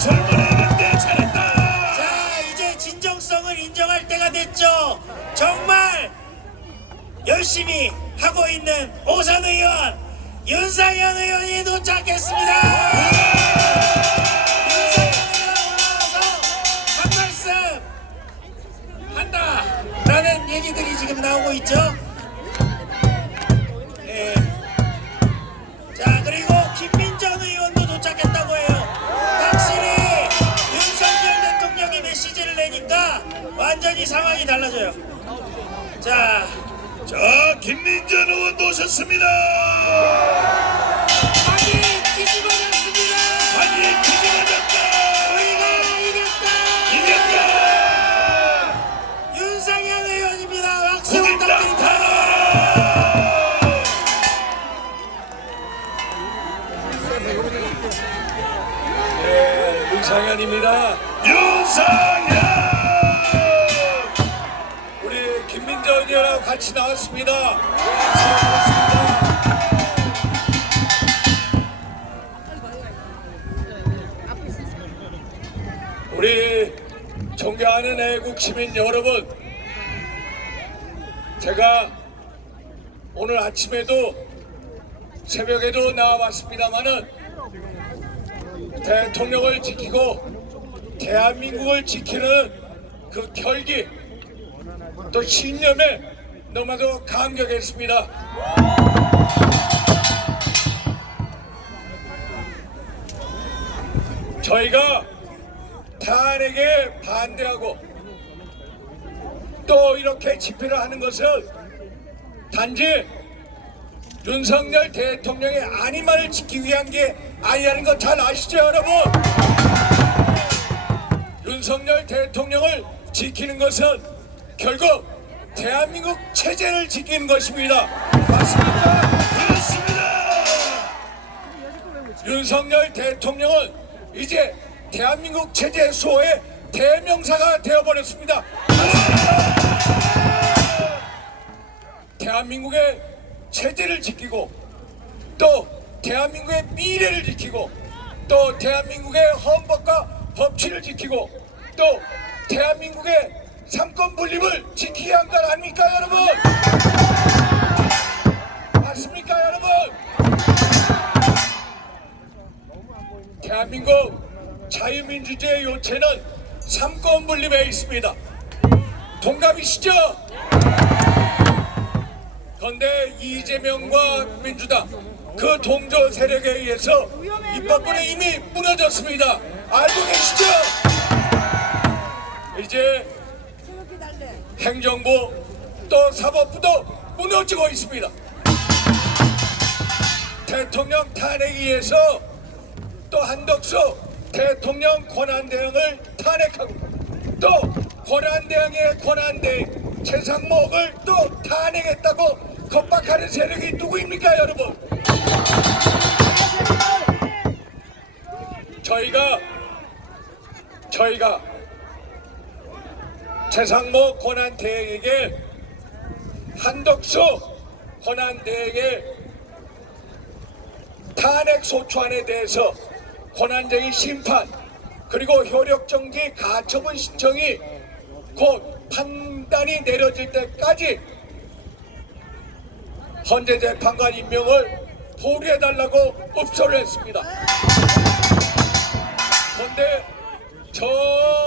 젊은이인데 잘했다. 자, 이제 진정성을 인정할 때가 됐죠. 정말 열심히 하고 있는 오선 의원 윤상현 의원이 도착했습니다. 윤상현 의원 올라와서 한 말씀 한다라는 얘기들이 지금 나오고 있죠. 네. 자, 그리고 김민정 의원도 도착했다고 해요. 확실히 윤석열 대통령이 메시지를 내니까 완전히 상황이 달라져요. 자, 김민전 의원도 오셨습니다. 판이 뒤집어졌습니다. 판이 뒤집어졌다. 우리가 이겼다. 윤상현 의원입니다. 박수 부탁드립니다. 네, 윤상현입니다. 윤상현! 우리 김민전 의원하고 같이 나왔습니다. 우리 존경하는 애국 시민 여러분, 제가 오늘 아침에도 새벽에도 나와봤습니다마는 대통령을 지키고 대한민국을 지키는 그 결기 또 신념에 너무나도 감격했습니다. 저희가 탄핵에 반대하고 또 이렇게 집회를 하는 것은 단지 윤석열 대통령의 안위만을 지키기 위한 게 아니라는 거 잘 아시죠, 여러분? 윤석열 대통령을 지키는 것은 결국 대한민국 체제를 지키는 것입니다. 맞습니까? 그렇습니다. 윤석열 대통령은 이제 대한민국 체제 수호의 대명사가 되어버렸습니다. 대한민국의 체제를 지키고 또 대한민국의 미래를 지키고 또 대한민국의 헌법과 법치를 지키고 또 대한민국의 삼권 분립을 지키게 한 것 아닙니까, 여러분? 맞습니까, 여러분? 대한민국 자유민주주의의 요체는 삼권 분립에 있습니다. 동감이시죠? 그런데 이재명과 민주당 그 동조 세력에 의해서 입법부는 이미 무너졌습니다. 알고 계시죠? 이제 행정부 또 사법부도 무너지고 있습니다. 대통령 탄핵에 의해서 또 한덕수 대통령 권한대행을 탄핵하고 또 권한대행의 권한대행 최상목을 또 탄핵했다고 겁박하는 세력이 누구입니까, 여러분? 저희가 최상목 권한대행에게 한덕수 권한대행의 탄핵 소추안에 대해서 권한쟁의 심판 그리고 효력정지 가처분 신청이 곧 판단이 내려질 때까지 헌재 재판관 임명을 보류해달라고 읍소를 했습니다. 그런데 저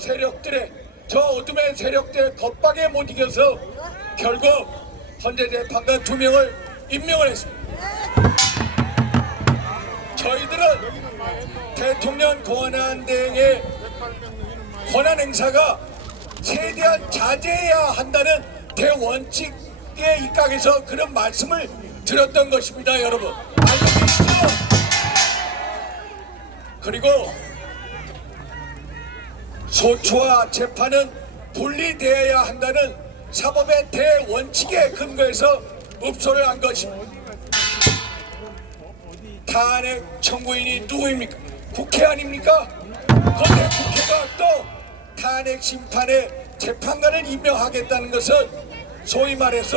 세력들의 저 어둠의 세력들의 겁박에 못 이겨서 결국 헌재 재판관 2명을 임명을 했습니다. 저희들은 대통령 권한대행의 권한 행사가 최대한 자제해야 한다는 대원칙에 입각해서 그런 말씀을 드렸던 것입니다, 여러분. 알고 계시죠? 그리고 소추와 재판은 분리되어야 한다는 사법의 대원칙에 근거해서 읍소를 한 것입니다. 탄핵 청구인이 누구입니까? 국회 아닙니까? 그런데 국회가 또 탄핵 심판에 재판관을 임명하겠다는 것은 소위 말해서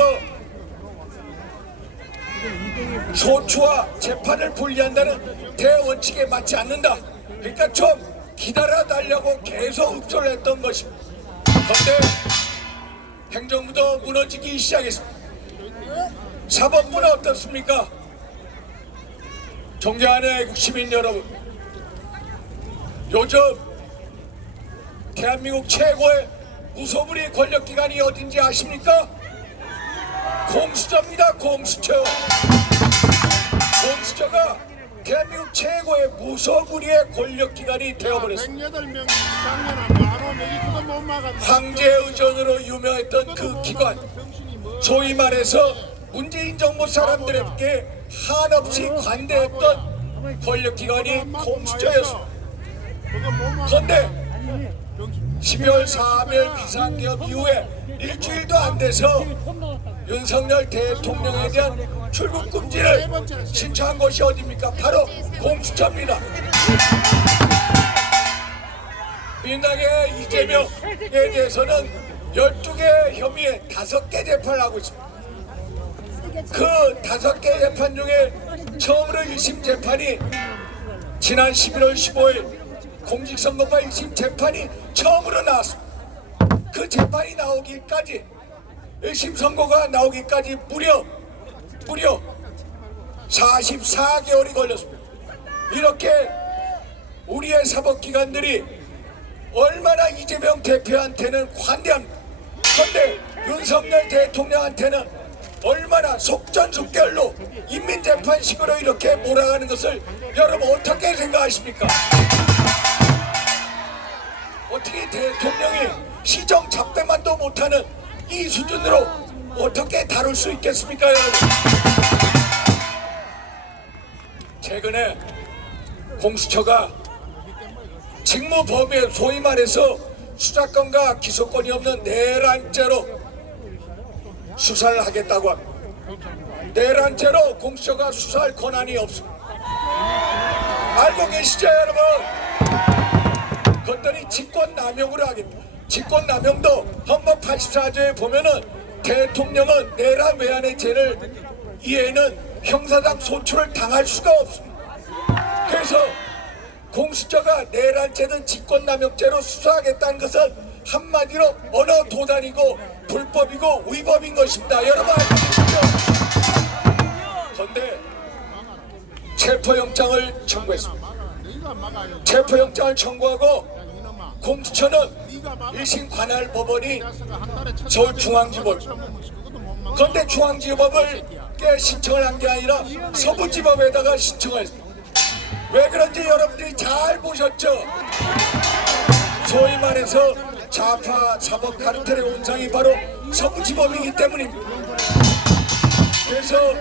소추와 재판을 분리한다는 대원칙에 맞지 않는다. 그러니까 좀 기다려달라고 계속 읍소를 했던 것입니다. 그런데 행정부도 무너지기 시작했습니다. 사법부는 어떻습니까? 존경하는 애국 시민 여러분, 요즘 대한민국 최고의 무소불위 권력기관이 어딘지 아십니까? 공수처입니다. 공수처. 공수처가 대한민국 최고의 무소불위의 권력기관이 되어버렸습니다. 108명 작년에 만원 메리트도 못 막았네. 황제의전으로 유명했던 그 기관, 소위 말해서 문재인 정부 사람들에게 한없이 관대했던 권력기관이 공수처였습니다. 그런데 12월 3일 비상계엄 이후에 일주일도 안 돼서 윤석열 대통령에 대한 출국 금지를 신청한 것이 어디입니까? 바로 공수처입니다. 민당의 이재명에 대해서는 12개 혐의에 5개 재판을 하고 있습니다. 그 5개 재판 중에 처음으로 1심 재판이 지난 11월 15일 공직선거법 1심 재판이 처음으로 나왔습니다. 그 재판이 나오기까지 1심 선고가 나오기까지 무려 44개월이 걸렸습니다. 이렇게 우리의 사법기관들이 얼마나 이재명 대표한테는 관대합니다. 그런데 윤석열 대통령한테는 얼마나 속전속결로 인민재판식으로 이렇게 몰아가는 것을 여러분 어떻게 생각하십니까? 어떻게 대통령이 시정 잡배만도 못하는 이 수준으로 어떻게 다룰 수 있겠습니까, 여러분? 최근에 공수처가 직무 범위에 소위 말해서 수사권과 기소권이 없는 내란죄로 수사를 하겠다고 합니다. 내란죄로 공수처가 수사할 권한이 없습니다. 알고 계시죠, 여러분? 그것들이 직권남용으로 하겠다. 직권남용도 헌법 84조에 보면은 대통령은 내란 외환의 죄를 이에는 형사상 소출을 당할 수가 없습니다. 그래서 공수처가 내란죄든 직권남용죄로 수사하겠다는 것은 한마디로 언어 도단이고 불법이고 위법인 것입니다. 여러분 알고 계시죠? 그런데 체포영장을 청구했습니다. 체포영장을 청구하고 공수처는 1심 관할 법원이 서울중앙지법, 그런데 중앙지법을 신청을 한 게 아니라 서부지법에다가 신청을 했습니다. 왜 그런지 여러분들이 잘 보셨죠? 소위 말해서 좌파 사법 카르텔의 온상이 바로 서부지법이기 때문입니다. 그래서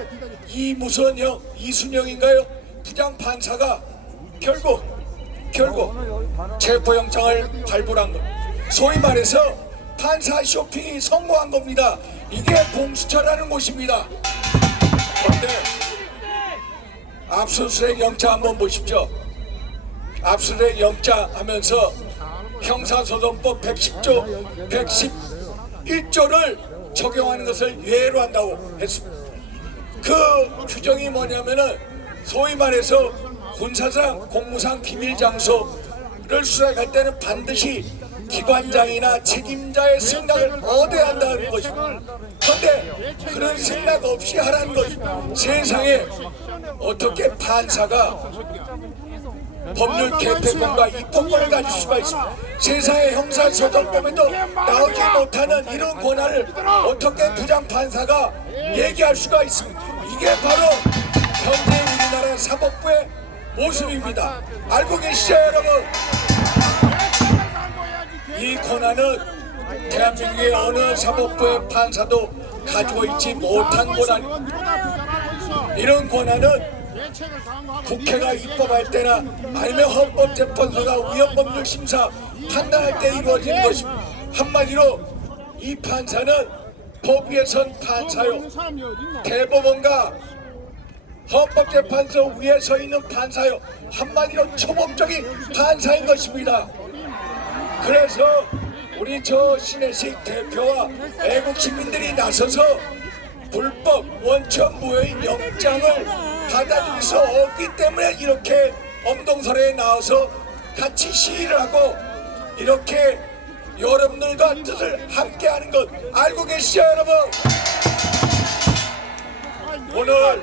이순영인가요? 부장판사가 결국 체포영장을 발부한 것, 소위 말해서 판사 쇼핑이 성공한 겁니다. 이게 공수처라는 곳입니다. 그런데 압수수색 영장 한번 보십시오. 압수수색 영장 하면서 형사소송법 110조 111조를 적용하는 것을 예외로 한다고 했습니다. 그 규정이 뭐냐면은 소위 말해서 군사상 공무상 비밀 장소를 수색할 때는 반드시 기관장이나 책임자의 승낙을 얻어야 한다는 것입니다. 그런데 그런 승낙 없이 하라는 것입니다. 세상에 어떻게 판사가 법률 개폐권과 입법권을 가질 수가 있습니다. 세상의 형사소송법에도 나오지 못하는 이런 권한을 어떻게 부장판사가 얘기할 수가 있습니다. 이게 바로 현재 우리나라 사법부의 모습입니다. 알고 계시죠, 여러분? 이 권한은 대한민국의 어느 사법부의 판사도 가지고 있지 못한 권한. 이런 권한은 국회가 입법할 때나 아니면 헌법재판소가 위헌법률 심사 판단할 때 이루어지는 것입니다. 한마디로 이 판사는 법 위에 선 판사요, 대법원과 헌법재판소 위에 서 있는 판사요, 한마디로 초법적인 판사인 것입니다. 그래서 우리 저 신혜식 대표와 애국 시민들이 나서서 불법 원천 무효인 영장을 받아들일 수 없기 때문에 이렇게 엄동설에 나와서 같이 시위를 하고 이렇게 여러분들과 뜻을 함께하는 것 알고 계시죠, 여러분? 오늘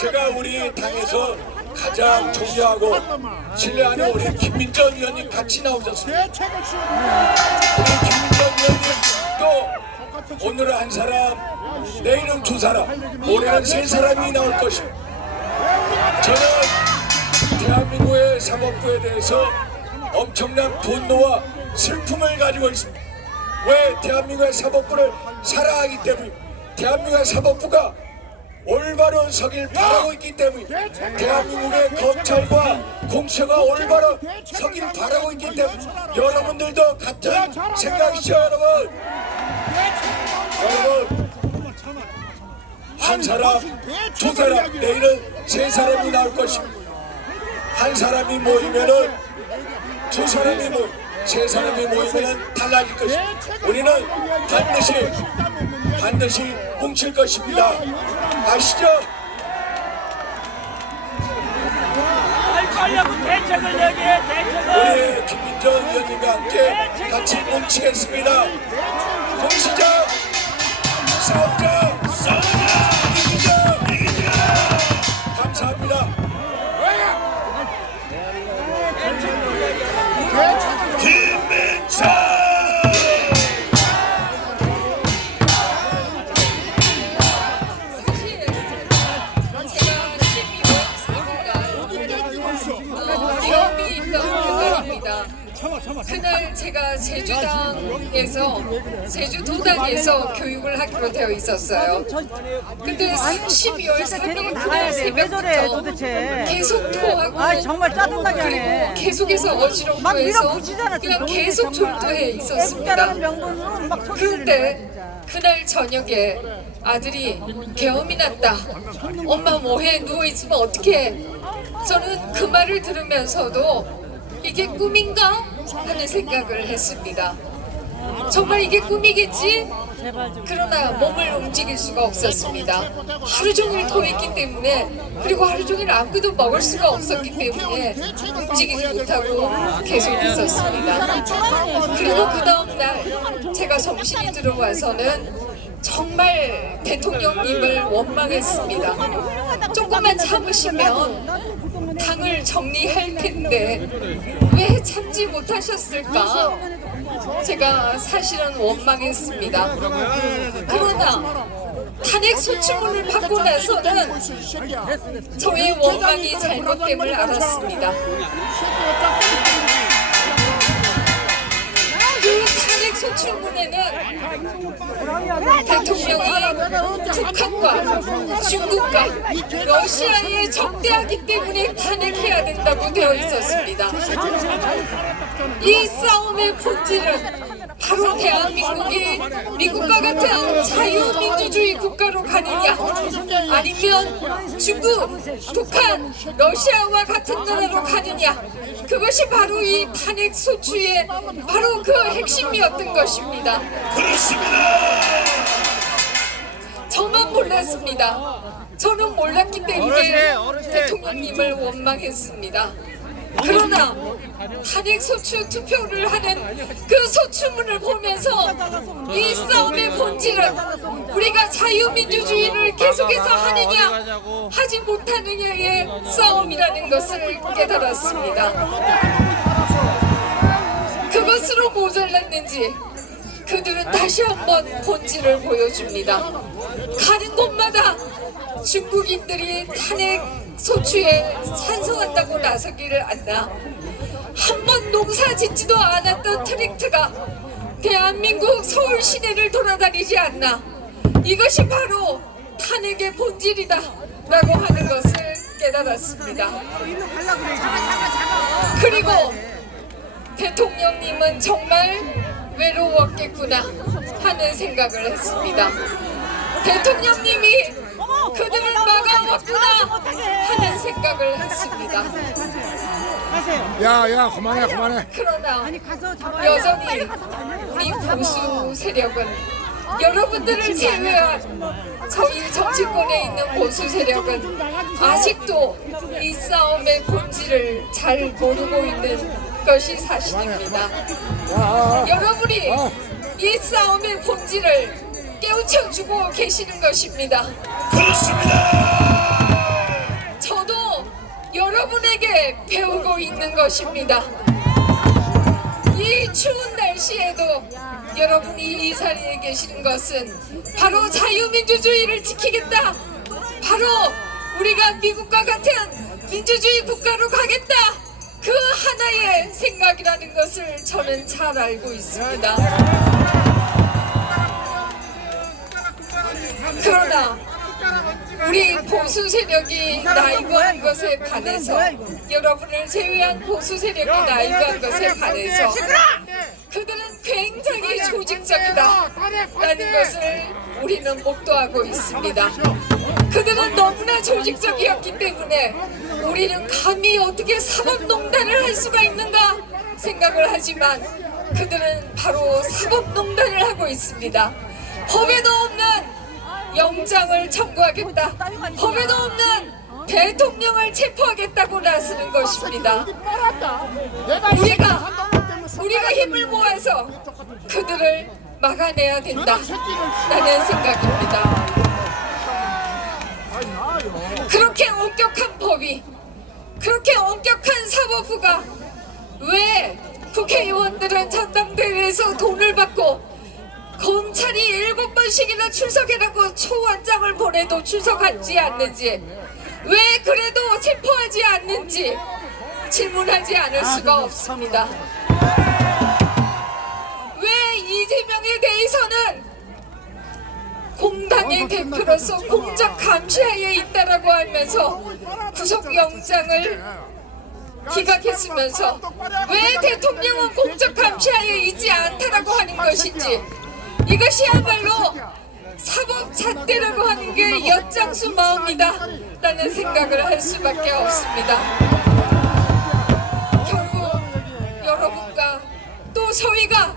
제가 우리 당에서 가장 존경하고 신뢰하는 우리 김민정 의원님 같이 나오셨습니다. 우리 김민정 의원님 또 오늘은 한 사람, 내일은 두 사람, 올해는 세 사람이 나올 것입니다. 저는 대한민국의 사법부에 대해서 엄청난 분노와 슬픔을 가지고 있습니다. 왜? 대한민국의 사법부를 사랑하기 때문입니다. 대한민국의 사법부가 올바른 서길 바라고 있기 때문에 대한민국의 검찰과 공수처가 올바른 서길 바라고 있기 때문에 여러분들도 같은 생각이시죠, 여러분? 여러분, 한 사람, 두 사람, 내일은 세 사람이 나올 것입니다. 한 사람이 모이면은 두 사람이 세 사람이 모이면은 달라질 것입니다. 우리는 반드시 뭉칠 것입니다. 아시죠? 빨리 하고 대책을 얘기해. 대책을. 우리 김민정 의원님과 함께 같이 뭉치겠습니다. 뭉치자, 싸우자, 이기자. 감사합니다. 김민정. 경험이 있던 그날입니다. 그날 제가 제주도당에서 교육을 하기로 되어 있었어요. 근데 12월 3일 그날 새벽부터 계속 토하고 아 정말 짜증나게 하네. 그리고 계속해서 어지럽고 막 해서 밀어붙이잖아. 그냥 계속 졸도해 있었습니다. 그런데 그날 저녁에 아들이 계엄이 났다. 엄마 뭐해? 누워있으면 어떡해? 저는 그 말을 들으면서도 이게 꿈인가? 하는 생각을 했습니다. 정말 이게 꿈이겠지? 그러나 몸을 움직일 수가 없었습니다. 하루 종일 토했기 때문에, 그리고 하루 종일 아무것도 먹을 수가 없었기 때문에 움직이지 못하고 계속 있었습니다. 그리고 그 다음날 제가 정신이 들어와서는 정말 대통령님을 원망했습니다. 조금만 참으시면 당을 정리할 텐데 왜 참지 못하셨을까? 제가 사실은 원망했습니다. 그러나 탄핵 소추문을 받고 나서는 저의 원망이 잘못됨을 알았습니다. 그 탄핵 소추문에는 대통령이 북한과 중국과 러시아에 적대하기 때문에 탄핵해야 된다고 되어 있었습니다. 이 싸움의 본질은 바로 대한민국이 미국과 같은 자유민주주의 국가로 가느냐, 아니면 중국, 북한, 러시아와 같은 나라로 가느냐, 그것이 바로 이 탄핵 소추의 바로 그 핵심이었던 것입니다. 그렇습니다. 저만 몰랐습니다. 저는 몰랐기 때문에 대통령님을 원망했습니다. 그러나 탄핵 소추 투표를 하는 그 소추문을 보면서 이 싸움의 본질은 우리가 자유민주주의를 계속해서 하느냐 하지 못하느냐의 싸움이라는 것을 깨달았습니다. 그것으로 모자랐는지 그들은 다시 한번 본질을 보여줍니다. 가는 곳마다 중국인들이 탄핵 소추에 찬성한다고 나서기를 않나, 한 번 농사 짓지도 않았던 트랙트가 대한민국 서울 시내를 돌아다니지 않나, 이것이 바로 탄핵의 본질이다 라고 하는 것을 깨달았습니다. 그리고 대통령님은 정말 외로웠겠구나 하는 생각을 했습니다. 대통령님이 그들을 막아왔구나 하는 생각을 했습니다. 야, 그만해. 그러나 여전히 우리 보수 세력은, 여러분들을 제외한 저희 정치권에 있는 보수 세력은 아직도 이 싸움의 본질을 잘 모르고 있는 것이 사실입니다. 여러분이 이 싸움의 본질을 깨우쳐주고 계시는 것입니다. 그렇습니다. 저도 여러분에게 배우고 있는 것입니다. 이 추운 날씨에도 여러분이 이 자리에 계시는 것은 바로 자유민주주의를 지키겠다. 바로 우리가 미국과 같은 민주주의 국가로 가겠다. 그 하나의 생각이라는 것을 저는 잘 알고 있습니다. 그러나 우리 보수 세력이 나이브한 것에 반해서, 여러분을 제외한 보수 세력이 나이브한 것에 반해서 그들은 굉장히 조직적이다 라는 것을 우리는 목도하고 있습니다. 그들은 너무나 조직적이었기 때문에 우리는 감히 어떻게 사법농단을 할 수가 있는가 생각을 하지만, 그들은 바로 사법농단을 하고 있습니다. 법에도 없는 영장을 청구하겠다, 법에도 없는 대통령을 체포하겠다고 나서는 것입니다. 우리가 힘을 모아서 그들을 막아내야 된다라는 생각입니다. 그렇게 엄격한 법이, 그렇게 엄격한 사법부가 왜 국회의원들은 전당대회에서 돈을 받고 검찰이 7번씩이나 출석해라고 초원장을 보내도 출석하지 않는지, 왜 그래도 체포하지 않는지 질문하지 않을 수가 없습니다. 왜 이재명에 대해서는 공당의 대표로서 공적 감시하에 있다라고 하면서 구속영장을 기각했으면서 왜 대통령은 공적 감시하에 있지 않다라고 하는 것인지, 이것이야말로 사법 잣대라고 하는 게 엿장수 마음이다 라는 생각을 할 수밖에 없습니다. 결국 여러분과 또 저희가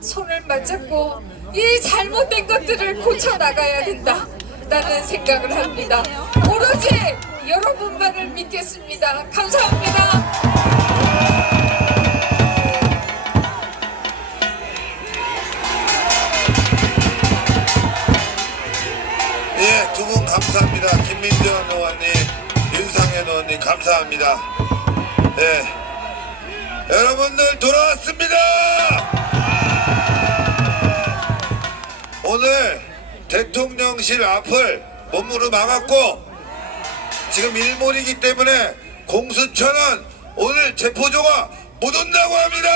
손을 맞잡고 이 잘못된 것들을 고쳐나가야 된다 라는 생각을 합니다. 오로지 여러분만을 믿겠습니다. 감사합니다. 예, 두 분 감사합니다. 김민전 의원님, 윤상현 의원님 감사합니다. 예, 여러분들 돌아왔습니다. 오늘 대통령실 앞을 몸으로 막았고 지금 일몰이기 때문에 공수처는 오늘 체포조가 못 온다고 합니다.